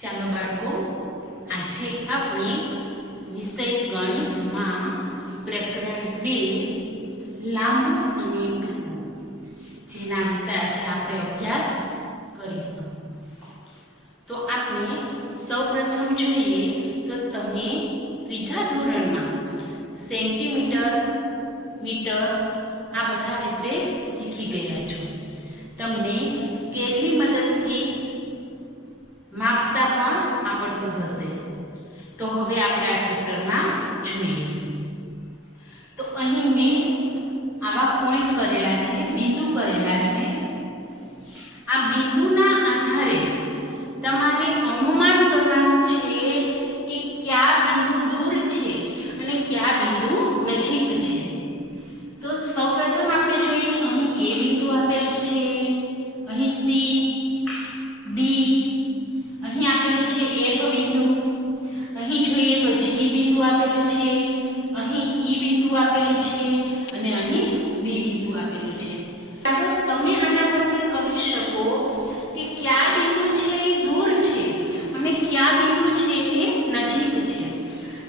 ચાલો બાળકો, આજે આપણે વિષય ગણિતમાં પ્રકરણ 2 લાંબુ અને ટૂંકું જેના વિશે આજે આપણે અભ્યાસ કરીશું. તો આપણે સૌપ્રથમ જોઈએ તો તમે ત્રીજા ધોરણમાં સેન્ટીમીટર, મીટર આ બધા વિશે શીખી ગયા છો. તમને સ્કેલની મદદથી માપતા પણ આવડતું હશે. તો હવે આપણે આ ચેપ્ટરમાં જોઈએ. તો અહીં મેં આવા પોઈન્ટ કરેલા છે, બિંદુ કરેલા છે. આ બિંદુના આધારે તમારે અનુમાન કરવાનું છે કે કયા બિંદુ દૂર છે અને કયા બિંદુ નજીક છે. તો સૌપ્રથમ આપણે જોઈએ, અહીં એ બિંદુ આપેલું છે, અહીં સી, ડી, અહીં આપેલું છે એક બિંદુ, અહીં જોઈએ તો જી બિંદુ આપેલું છે, અહીં ઈ બિંદુ આપેલું છે અને અહીં બી બિંદુ આપેલું છે. તમે આના પરથી કહી શકો કે કયા બિંદુ છે એ દૂર છે અને કયા બિંદુ છે એ નજીક છે.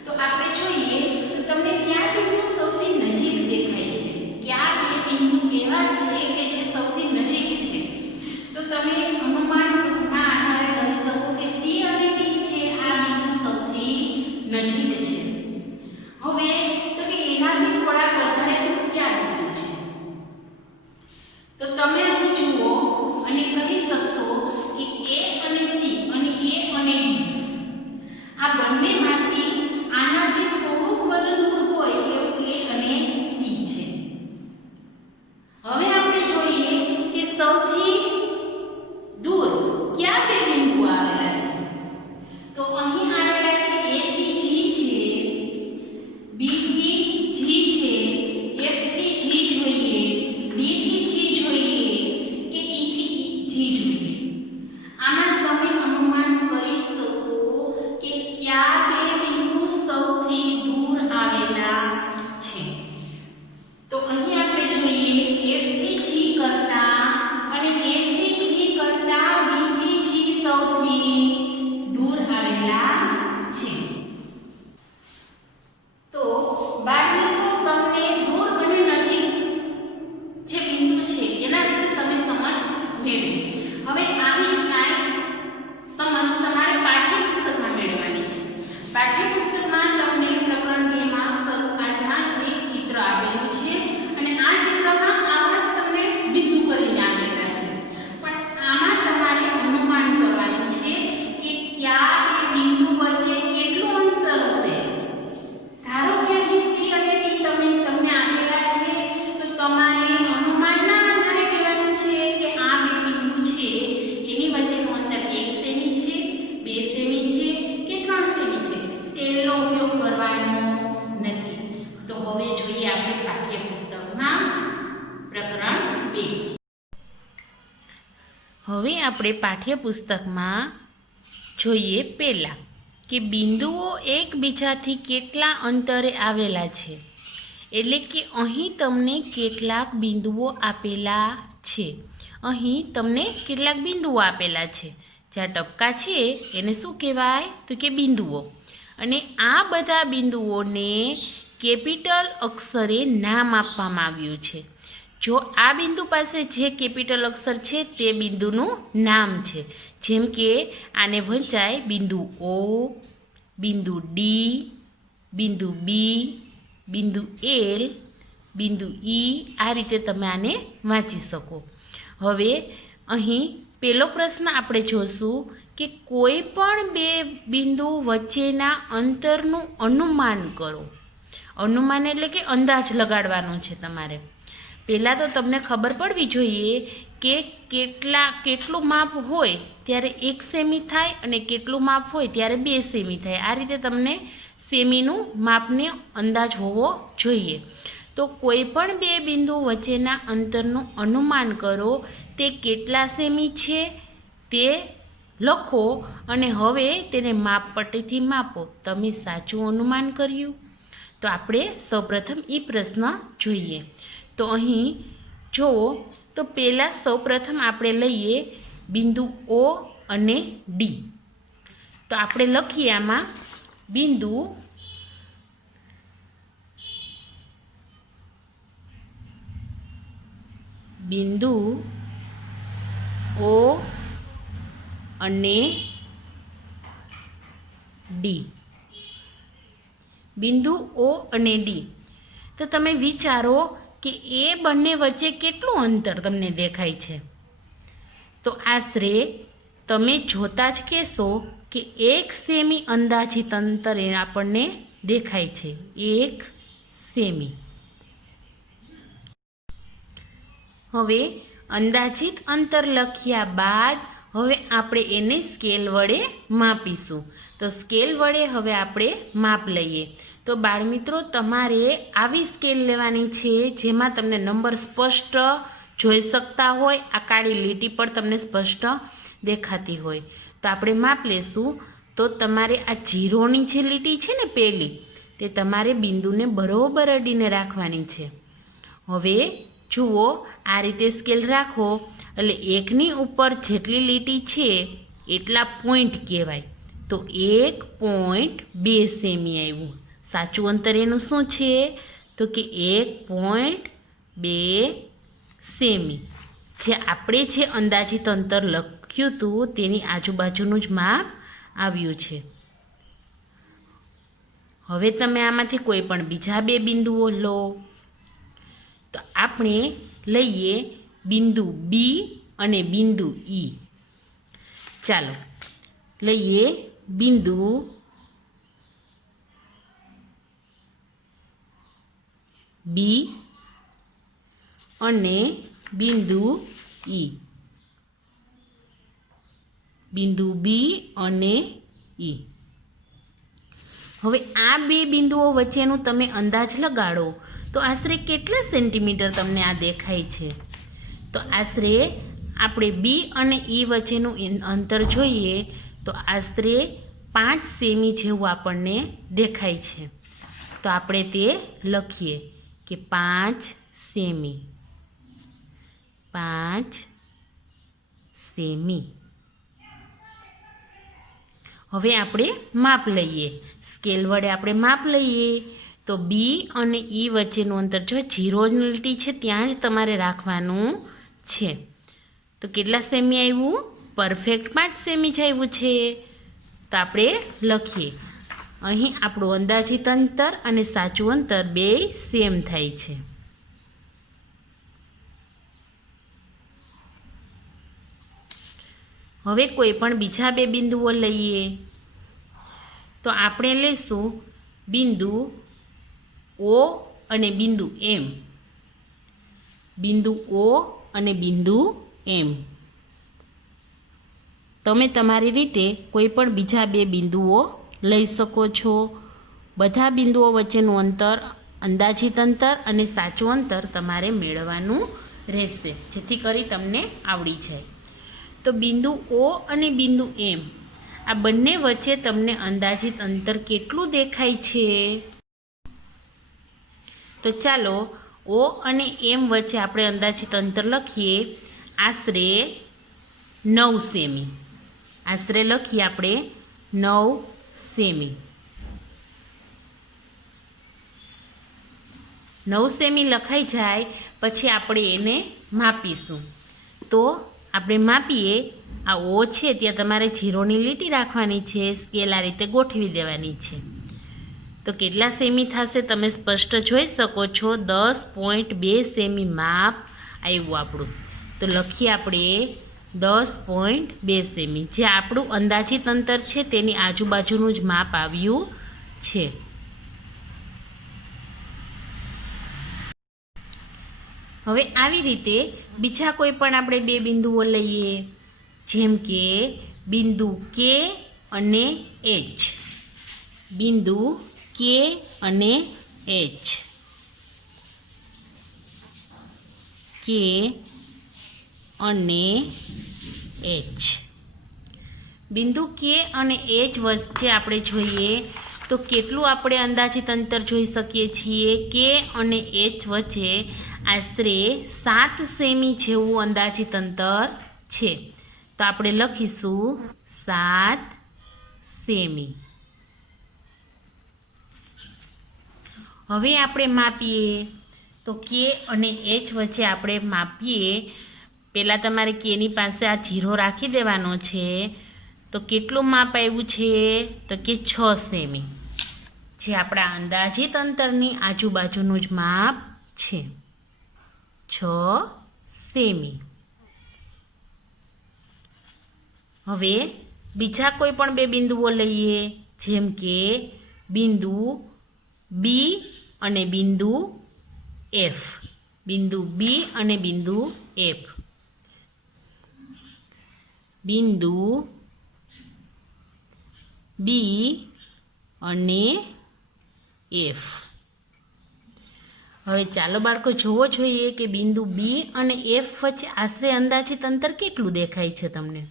તો આપણે જોઈએ તો તમને કયા બિંદુ સૌથી નજીક દેખાય છે, કયા બે બિંદુ એવા છે કે જે સૌથી નજીક છે. તો તમે અનુમાનના આધારે કહી શકો કે સી અને ડી છે આ બિંદુ સૌથી નજીક છે. હવે તો કે એનાથી થોડા વધારે દૂર કયા બિંદુ છે. તો તમે અહીં જુઓ અને કહી શકશો કે એ અને સી અને એ અને ડી આ બંનેમાંથી આનાથી થોડુંક વધુ દૂર હોય એવું એ અને સી છે. હવે આપણે જોઈએ કે સૌથી દૂર કયા બે બિંદુ આવેલા છે. તો અહીં આવેલા છે એ થી જી છે, બી થી જી છે, એફ થી જી જોઈએ, ડી થી જી જોઈએ કે ઈ થી જી જોઈએ. આમાં તમે અનુમાન કરી શકો કે કયા બે બિંદુ સૌથી દૂર આવેલા છે. તો અહીં આપણે જોઈએ એફ થી જી કરતા અને એ થી જી કરતા બી થી જી સૌથી દૂર આવેલા છે. તો બાળ મિત્રો, તમને દૂર અને નજીક જે બિંદુ છે એના વિશે તમે સમજ મેળવી. હવે આવી જ કાંઈ સમજ તમારે પાઠ્યપુસ્તકમાં મેળવવાની છે. પાઠ્યપુસ્તકમાં તમને પ્રકરણ 2 માં શરૂઆતમાં જ એક ચિત્ર આપેલું છે અને આ ચિત્રમાં આવા જ તમને બિંદુ કરીને આપેલા છે. પણ આમાં તમારે અનુમાન કરવાનું છે કે કયા બે બિંદુ વચ્ચે કેટલું અંતર હશે. ધારો કે અહીં સી અને ડી તમને આપેલા છે, તો તમારે અનુમાનના આધારે કહેવાનું છે કે આ બે બિંદુ છે એની વચ્ચેનું અંતર 1 સેમી છે, 2 સેમી છે કે 3 સેમી છે. સ્કેલનો ઉપયોગ કરવાનો નથી. તો હવે જોઈએ આપણે પાઠ્યપુસ્તકમાં પ્રકરણ 2. હવે આપણે પાઠ્યપુસ્તકમાં જોઈએ પહેલા કે બિંદુઓ એકબીજાથી કેટલા અંતરે આવેલા છે. એટલે કે અહીં તમને કેટલાક બિંદુઓ આપેલા છે. અહીં તમને કેટલાક બિંદુઓ આપેલા છે. જ્યાં ટપકા છે એને શું કહેવાય તો કે બિંદુઓ. અને આ બધા બિંદુઓને કેપિટલ અક્ષરે નામ આપવામાં આવ્યું છે. જો આ બિંદુ પાસે જે કેપિટલ અક્ષર છે તે બિંદુનું નામ છે. જેમ કે આને વંચાય બિંદુ ઓ, બિંદુ ડી, બિંદુ બી, બિંદુ એલ, બિંદુ ઈ. આ રીતે તમે આને વાંચી શકો. હવે અહીં પહેલો પ્રશ્ન આપણે જોશું કે કોઈ પણ બે બિંદુ વચ્ચેના અંતરનું અનુમાન કરો. અનુમાન એટલે કે અંદાજ લગાડવાનો છે તમારે. પહેલાં તો તમને ખબર પડવી જોઈએ કે કેટલું માપ હોય ત્યારે 1 સેમી થાય અને કેટલું માપ હોય ત્યારે 2 સેમી થાય. આ રીતે તમને સેમીનું માપને અંદાજ હોવો જોઈએ. તો કોઈ પણ બે બિંદુ વચ્ચેના અંતરનું અનુમાન કરો. તે કેટલા સેમી છે તે લખો અને હવે તેને માપપટ્ટીથી માપો. તમે સાચું અનુમાન કર્યું. તો આપણે સૌપ્રથમ એ પ્રશ્ન જોઈએ. તો અહીં જુઓ તો પહેલાં સૌપ્રથમ આપણે લઈએ બિંદુ ઓ અને ડી. તો આપણે લખીએ આમાં બિંદુ O અને ડી. બિંદુ O અને ડી. તો તમે વિચારો કે એ બંને વચ્ચે કેટલું અંતર તમને દેખાય છે. તો આશરે તમે જોતા જ કહેશો કે 1 સેમી અંદાજિત અંતર એ આપણને દેખાય છે. 1 સેમી. હવે અંદાજિત અંતર લખ્યા બાદ હવે આપણે એને સ્કેલ વડે માપીશું. તો સ્કેલ વડે હવે આપણે માપ લઈએ. તો બાળમિત્રો, તમારે આવી સ્કેલ લેવાની છે જેમાં તમને નંબર સ્પષ્ટ જોઈ શકતા હોય, આ કાળી લીટી પર તમને સ્પષ્ટ દેખાતી હોય. તો આપણે માપ લેશું. તો તમારે આ 0ની જે લીટી છે ને પહેલી, તે તમારે બિંદુને બરોબર અડીને રાખવાની છે. હવે જુઓ, આ રીતે સ્કેલ રાખો એટલે 1ની ઉપર જેટલી લીટી છે એટલા પોઈન્ટ કહેવાય. તો 1.2 સેમી આવ્યું. સાચું અંતર એનું શું છે? તો કે 1.2 સેમી. જે આપણે જે અંદાજિત અંતર લખ્યું હતું તેની આજુબાજુનું જ માપ આવ્યું છે. હવે તમે આમાંથી કોઈ પણ બીજા 2 બિંદુઓ લો. તો આપણે લઈએ બિંદુ બી અને બિંદુ ઈ. ચાલો લઈએ બિંદુ બી અને બિંદુ ઈ. બિંદુ બી અને ઈ. હવે આ 2 બિંદુઓ વચ્ચેનું તમે અંદાજ લગાડો તો આશરે કેટલા સેન્ટીમીટર તમને આ દેખાય છે? તો આશરે આપણે બી અને ઈ વચ્ચેનું અંતર જોઈએ તો આશરે 5 સેમી જેવું આપણને દેખાય છે. તો આપણે તે લખીએ કે 5 સેમી. 5 સેમી. હવે આપણે માપ લઈએ. સ્કેલ વડે આપણે માપ લઈએ. તો બી અને ઈ વચ્ચેનું અંતર જો 0ની લીટી છે ત્યાં જ તમારે રાખવાનું છે. તો કેટલા સેમી આવ્યું? પરફેક્ટ 5 સેમી જ આવ્યું છે. તો આપણે લખીએ. અહીં આપણું અંદાજિત અંતર અને સાચું અંતર 2 સેમ થાય છે. હવે કોઈ પણ બીજા 2 બિંદુઓ લઈએ. તો આપણે લઈશું બિંદુ O અને બિંદુ M. બિંદુ O અને બિંદુ M. તમે તમારી રીતે કોઈ પણ બીજા 2 બિંદુઓ લઈ શકો છો. બધા બિંદુઓ વચ્ચેનું અંતર, અંદાજિત અંતર અને સાચું અંતર તમારે મેળવવાનું રહેશે, જેથી કરી તમને આવડી જાય. તો બિંદુ O અને બિંદુ M, આ બંને વચ્ચે તમને અંદાજિત અંતર કેટલું દેખાય છે? તો ચાલો O અને M વચ્ચે આપણે અંદાજિત અંતર લખીએ. આશરે 9 સેમી. આશરે લખીએ આપણે 9 સેમી. 9 સેમી લખાઈ જાય પછી આપણે એને માપીશું. તો આપણે માપીએ. આ O છે ત્યાં તમારે 0ની લીટી રાખવાની છે. સ્કેલ આ રીતે ગોઠવી દેવાની છે. તો કેટલા સેમી થશે તમે સ્પષ્ટ જોઈ શકો છો. 10.2 સેમી માપ આવ્યું આપણું. તો લખીએ આપણે 10.2 સેમી. જે આપણું અંદાજિત અંતર છે તેની આજુબાજુનું જ માપ આવ્યું છે. હવે આવી રીતે બીજા કોઈ પણ આપણે 2 બિંદુઓ લઈએ. જેમ કે બિંદુ K અને H. બિંદુ K અને H. K અને H. બિંદુ K અને H વચ્ચે આપણે જોઈએ તો કેટલું આપણે અંદાજિત અંતર જોઈ શકીએ છીએ? K અને H વચ્ચે આશરે 7 સેમી જેવું અંદાજિત અંતર છે. તો આપણે લખીશું 7 સેમી. હવે આપણે માપીએ તો કે અને એચ વચ્ચે આપણે માપીએ. પહેલાં તમારે કેની પાસે આ 0 રાખી દેવાનો છે. તો કેટલું માપ આવ્યું છે તો કે 6 સેમી, જે આપણા અંદાજિત અંતરની આજુબાજુનું જ માપ છે, 6 સેમી. હવે બીજા કોઈ પણ બે બિંદુઓ લઈએ, જેમ કે બિંદુ બી અને બિંદુ એફ. બિંદુ બી અને બિંદુ એફ. બિંદુ બી અને એફ. હવે ચાલો બાળકો જોવો જોઈએ કે બિંદુ બી અને એફ વચ્ચે આશરે અંદાજિત અંતર કેટલું દેખાય છે તમને.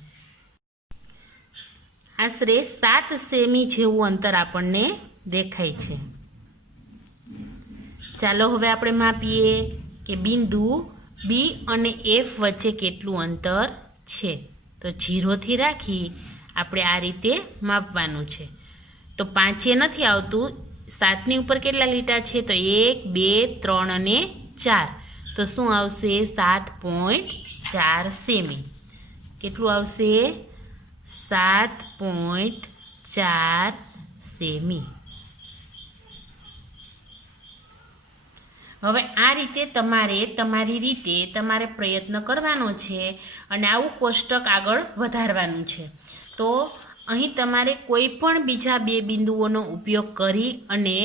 આશરે 7 સેમી જેવું અંતર આપણને દેખાય છે. ચાલો હવે આપણે માપીએ કે બિંદુ બી અને એફ વચ્ચે કેટલું અંતર છે. તો 0 થી રાખી આપણે આ રીતે માપવાનું છે. તો 5 નથી આવતું, 7ની ઉપર કેટલા લીટા છે તો 1 2 3 અને 4. તો શું આવશે 7.4 સેમી. કેટલું આવશે 7.4 સેમી. હવે આ રીતે તમારી રીતે તમારે પ્રયત્ન કરવાનો છે અને આવું કોષ્ટક આગળ વધારવાનું છે. તો અહીં તમારે કોઈ પણ બીજા બે બિંદુઓનો ઉપયોગ કરી અને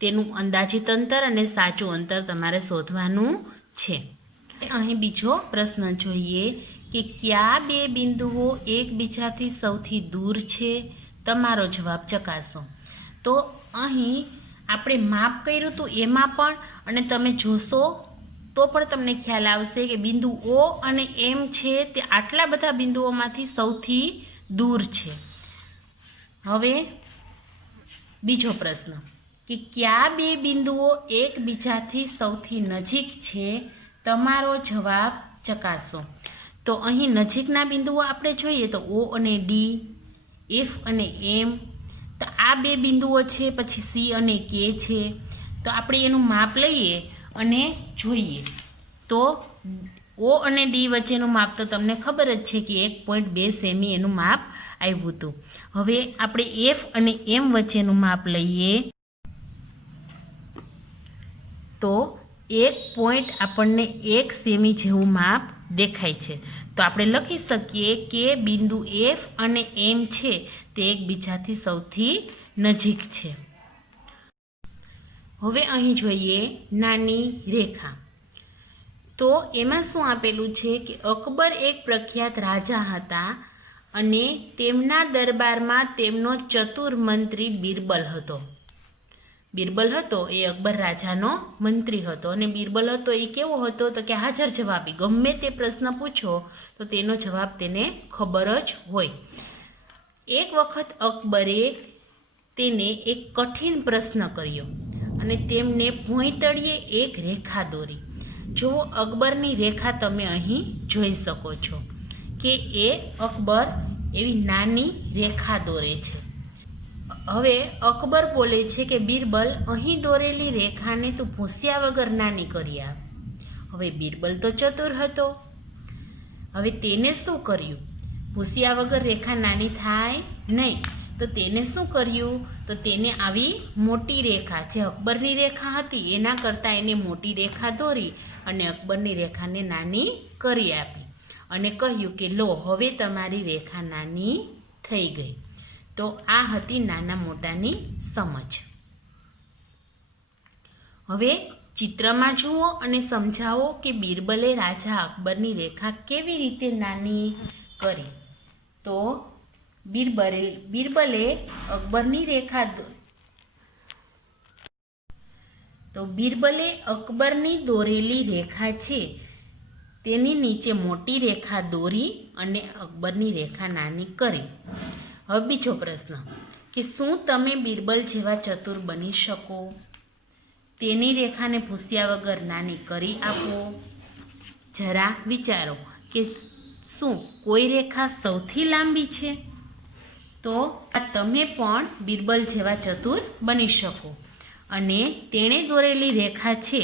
તેનું અંદાજિત અંતર અને સાચું અંતર તમારે શોધવાનું છે. અહીં બીજો પ્રશ્ન જોઈએ કે કયા બે બિંદુઓ એકબીજાથી સૌથી દૂર છે? તમારો જવાબ ચકાસો. તો અહીં આપણે માપ કર્યું હતું એમાં પણ, અને તમે જોશો તો પણ તમને ખ્યાલ આવશે કે બિંદુ ઓ અને એમ છે તે આટલા બધા બિંદુઓમાંથી સૌથી દૂર છે. હવે બીજો પ્રશ્ન કે કયા બે બિંદુઓ એકબીજાથી સૌથી નજીક છે? તમારો જવાબ ચકાસો. તો અહીં નજીકના બિંદુઓ આપણે જોઈએ તો ઓ અને ડી, એફ અને એમ. તો આ બે બિંદુઓ છે. પછી સી અને કે છે. તો આપણે એનું માપ લઈએ અને જોઈએ તો ઓ અને ડી વચ્ચેનું માપ તો તમને ખબર જ છે કે 1.2 સેમી એનું માપ આવ્યું હતું. હવે આપણે એફ અને એમ વચ્ચેનું માપ લઈએ તો 1 આપણને 1 સેમી જેવું માપ દેખાય છે. તો આપણે લખી શકીએ કે બિંદુ એફ અને એમ છે તે એકબીજાથી સૌથી નજીક છે. હવે અહીં જોઈએ નાની રેખા. તો એમાં શું આપેલું છે કે અકબર એક પ્રખ્યાત રાજા હતા અને તેમના દરબારમાં તેમનો ચતુર મંત્રી બિરબલ હતો. બિરબલ હતો એ અકબર રાજાનો મંત્રી હતો, અને બિરબલ હતો એ કેવો હતો તો કે હાજર જવાબી. ગમે તે પ્રશ્ન પૂછો તો તેનો જવાબ તેને ખબર જ હોય. એક વખત અકબરે તેને એક કઠિન પ્રશ્ન કર્યો અને તેમને ભોંયતળિયે એક રેખા દોરી. જુઓ અકબરની રેખા તમે અહીં જોઈ શકો છો કે એ અકબર એવી નાની રેખા દોરે છે. હવે અકબર બોલે છે કે બિરબલ, અહીં દોરેલી રેખાને તું ભૂસ્યા વગર નાની કરી આપ. હવે બિરબલ તો ચતુર હતો. હવે તેને શું કર્યું? ભૂસ્યા વગર રેખા નાની થાય નહીં. તો તેને શું કર્યું? તો તેને આવી મોટી રેખા, જે અકબરની રેખા હતી એના કરતાં એને મોટી રેખા દોરી અને અકબરની રેખાને નાની કરી આપી અને કહ્યું કે લો હવે તમારી રેખા નાની થઈ ગઈ. તો આ હતી નાના મોટાની સમજ. હવે ચિત્રમાં જુઓ અને સમજાવો કે બિરબલે રાજા અકબરની રેખા કેવી રીતે નાની કરી. તો બિરબલે અકબરની દોરેલી રેખા છે તેની નીચે મોટી રેખા દોરી અને અકબરની રેખા નાની કરી. હવે બીજો પ્રશ્ન કે શું તમે બિરબલ જેવા ચતુર બની શકો? તેની રેખાને ભૂસ્યા વગર નાની કરી આપો. જરા વિચારો કે શું કોઈ રેખા સૌથી લાંબી છે? તો તમે પણ બિરબલ જેવા ચતુર બની શકો અને તેણે દોરેલી રેખા છે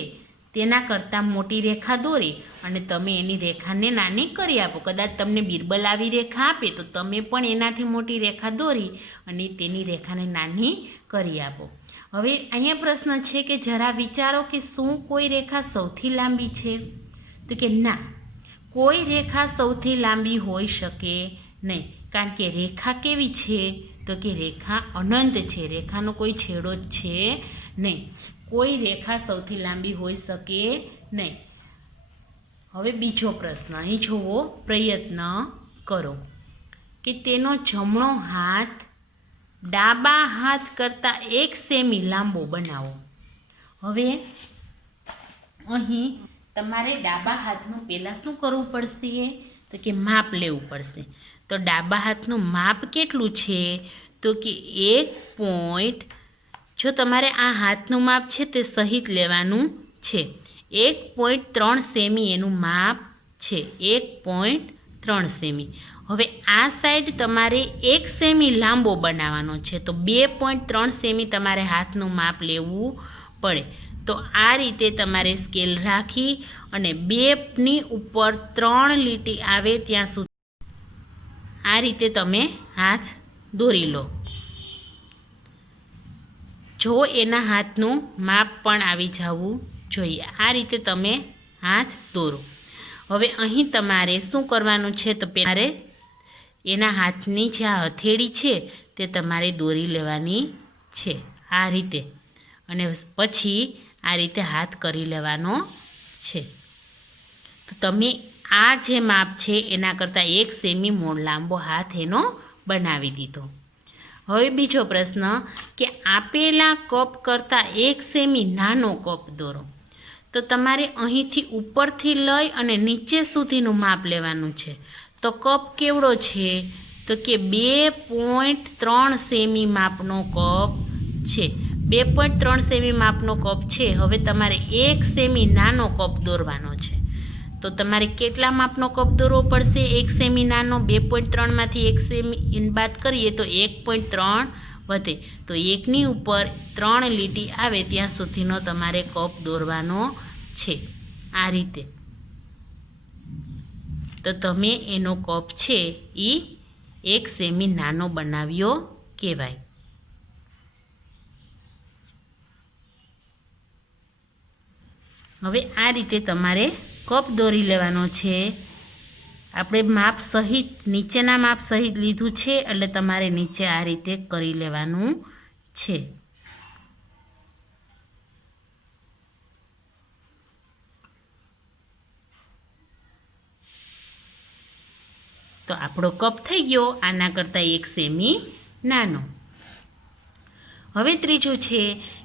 તેના કરતાં મોટી રેખા દોરી અને તમે એની રેખાને નાની કરી આપો. કદાચ તમને બિરબલ આવી રેખા આપે તો તમે પણ એનાથી મોટી રેખા દોરી અને તેની રેખાને નાની કરી આપો. હવે અહીંયા પ્રશ્ન છે કે જરા વિચારો કે શું કોઈ રેખા સૌથી લાંબી છે? તો કે ના, કોઈ રેખા સૌથી લાંબી હોઈ શકે નહીં, કારણ કે રેખા કેવી છે? તો કે રેખા અનંત છે, રેખાનો કોઈ છેડો જ છે નહીં. કોઈ રેખા સૌથી લાંબી હોઈ શકે નહીં. હવે બીજો પ્રશ્ન અહીં જોવો, પ્રયત્ન કરો કે તેનો જમણો હાથ ડાબા હાથ કરતાં 1 સેમી લાંબો બનાવો. હવે અહીં તમારે ડાબા હાથનું પહેલાં શું કરવું પડશે? તો કે માપ લેવું પડશે. તો ડાબા હાથનું માપ કેટલું છે? તો કે 1. જો તમારે આ હાથનું માપ છે તે સહિત લેવાનું છે. 1.3 સેમી એનું માપ છે, 1.3 સેમી. હવે આ સાઈડ તમારે 1 સેમી લાંબો બનાવવાનો છે, તો 2.3 સેમી તમારે હાથનું માપ લેવું પડે. તો આ રીતે તમારે સ્કેલ રાખી અને 2ની ઉપર 3 લીટી આવે ત્યાં સુધી આ રીતે તમે હાથ દોરી લો. જો એના હાથનું માપ પણ આવી જવું જોઈએ. આ રીતે તમે હાથ દોરો. હવે અહીં તમારે શું કરવાનું છે? તો પહેલાં એના હાથની જે આ હથેળી છે તે તમારે દોરી લેવાની છે આ રીતે, અને પછી આ રીતે હાથ કરી લેવાનો છે. તો તમે આ જે માપ છે એના કરતાં 1 સેમી લાંબો હાથ એનો બનાવી દીધો. હવે બીજો પ્રશ્ન કે આપેલા કપ કરતાં 1 સેમી નાનો કપ દોરો. તો તમારે અહીંથી ઉપરથી લઈ અને નીચે સુધીનું માપ લેવાનું છે. તો કપ કેવડો છે? તો કે 2.3 સેમી માપનો કપ છે. 2.3 સેમી માપનો કપ છે. હવે તમારે 1 સેમી નાનો કપ દોરવાનો છે. તો તમારે કેટલા માપનો કપ દોરવો પડશે? 1 સેમી નાનો. 2.3માંથી 1 સેમી બાદ કરીએ તો 1.3 વધે. તો 1ની ઉપર 3 લીટી આવે ત્યાં સુધીનો તમારે કપ દોરવાનો છે આ રીતે. તો તમે એનો કપ છે એ 1 સેમી નાનો બનાવ્યો કહેવાય. હવે આ રીતે તમારે કપ દોરી લેવાનો છે. આપણે માપ સહિત નીચેના માપ સહિત લીધું છે એટલે તમારે નીચે આ રીતે કરી લેવાનું છે. તો આપણો કપ થઈ ગયો આના કરતાં 1 સેમી નાનો. હવે ત્રીજું છે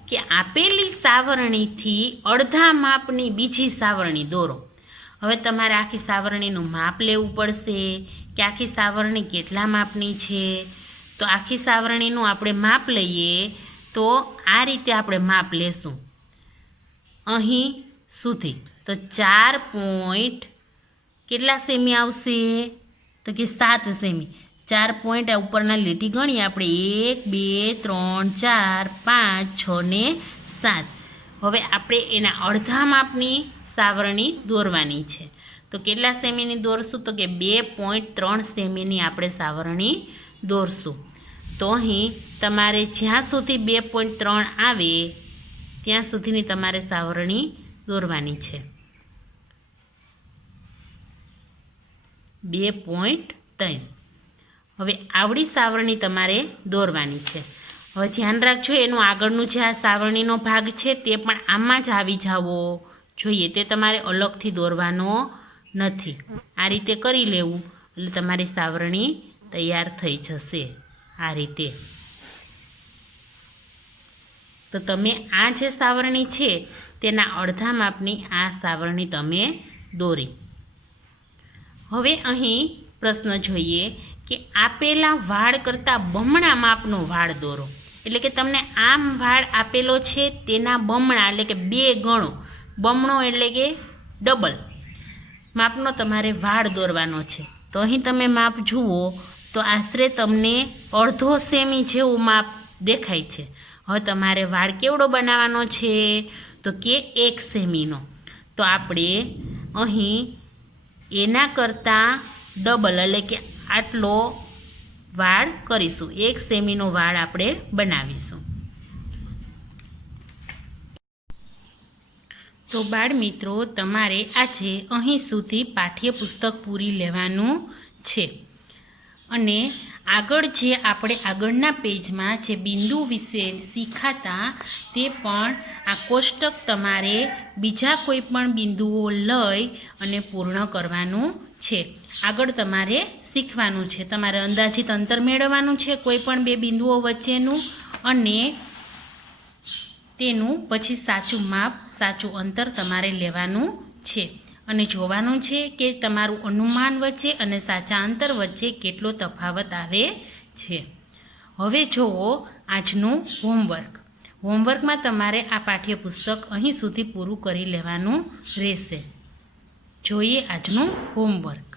કે આપેલી સાવરણીથી અડધા માપની બીજી સાવરણી દોરો. હવે તમારે આખી સાવરણીનું માપ લેવું પડશે કે આખી સાવરણી કેટલા માપની છે. તો આખી સાવરણીનું આપણે માપ લઈએ તો આ રીતે આપણે માપ લેશું અહીં સુધી. તો 4 કેટલા સેમી આવશે? તો કે 7 સેમી. 4 આ ઉપરના લીટી ગણીએ આપણે 1 2 3 4 5 6 ને 7. હવે આપણે એના અડધા માપની સાવરણી દોરવાની છે. તો કેટલા સેમીની દોરશું? તો કે 2.3 સેમીની આપણે સાવરણી દોરશું. તો અહીં તમારે જ્યાં સુધી 2.3 આવે ત્યાં સુધીની તમારે સાવરણી દોરવાની છે. 2.3. હવે આવડી સાવરણી તમારે દોરવાની છે. હવે ધ્યાન રાખજો એનું આગળનું જે આ સાવરણીનો ભાગ છે તે પણ આમાં જ આવી જવો જોઈએ. તે તમારે અલગથી દોરવાનો નથી. આ રીતે કરી લેવું એટલે તમારી સાવરણી તૈયાર થઈ જશે આ રીતે. તો તમે આ જે સાવરણી છે તેના અડધા માપની આ સાવરણી તમે દોરી. હવે અહીં પ્રશ્ન જોઈએ કે આપેલા વાળ કરતાં બમણા માપનો વાળ દોરો. એટલે કે તમને આમ વાળ આપેલો છે તેના બમણા એટલે કે 2 ગણો. બમણો એટલે કે ડબલ માપનો તમારે વાળ દોરવાનો છે. તો અહીં તમે માપ જુઓ તો આશરે તમને અડધો સેમી જેવું માપ દેખાય છે. હવે તમારે વાળ કેવડો બનાવવાનો છે તો કે 1 સેમીનો. તો આપણે અહીં એના કરતાં ડબલ એટલે કે આટલો વાળ કરીશું. 1 સેમીનો વાળ આપણે બનાવીશું. તો બાળ મિત્રો, તમારે આજે અહીં સુધી પાઠ્યપુસ્તક પૂરી લેવાનું છે અને આગળ જે આપણે આગળના પેજમાં જે બિંદુ વિશે શીખાતા તે પણ આ કોષ્ટક તમારે બીજા કોઈ પણ બિંદુઓ લઈ અને પૂર્ણ કરવાનું છે. આગળ તમારે શીખવાનું છે. તમારે અંદાજિત અંતર મેળવવાનું છે કોઈ પણ બે બિંદુઓ વચ્ચેનું અને તેનું પછી સાચું માપ, સાચું અંતર તમારે લેવાનું છે અને જોવાનું છે કે તમારું અનુમાન વચ્ચે અને સાચા અંતર વચ્ચે કેટલો તફાવત આવે છે. હવે જુઓ આજનું હોમવર્ક. હોમવર્કમાં તમારે આ પાઠ્યપુસ્તક અહીં સુધી પૂરું કરી લેવાનું રહેશે. જોઈએ આજનું હોમવર્ક.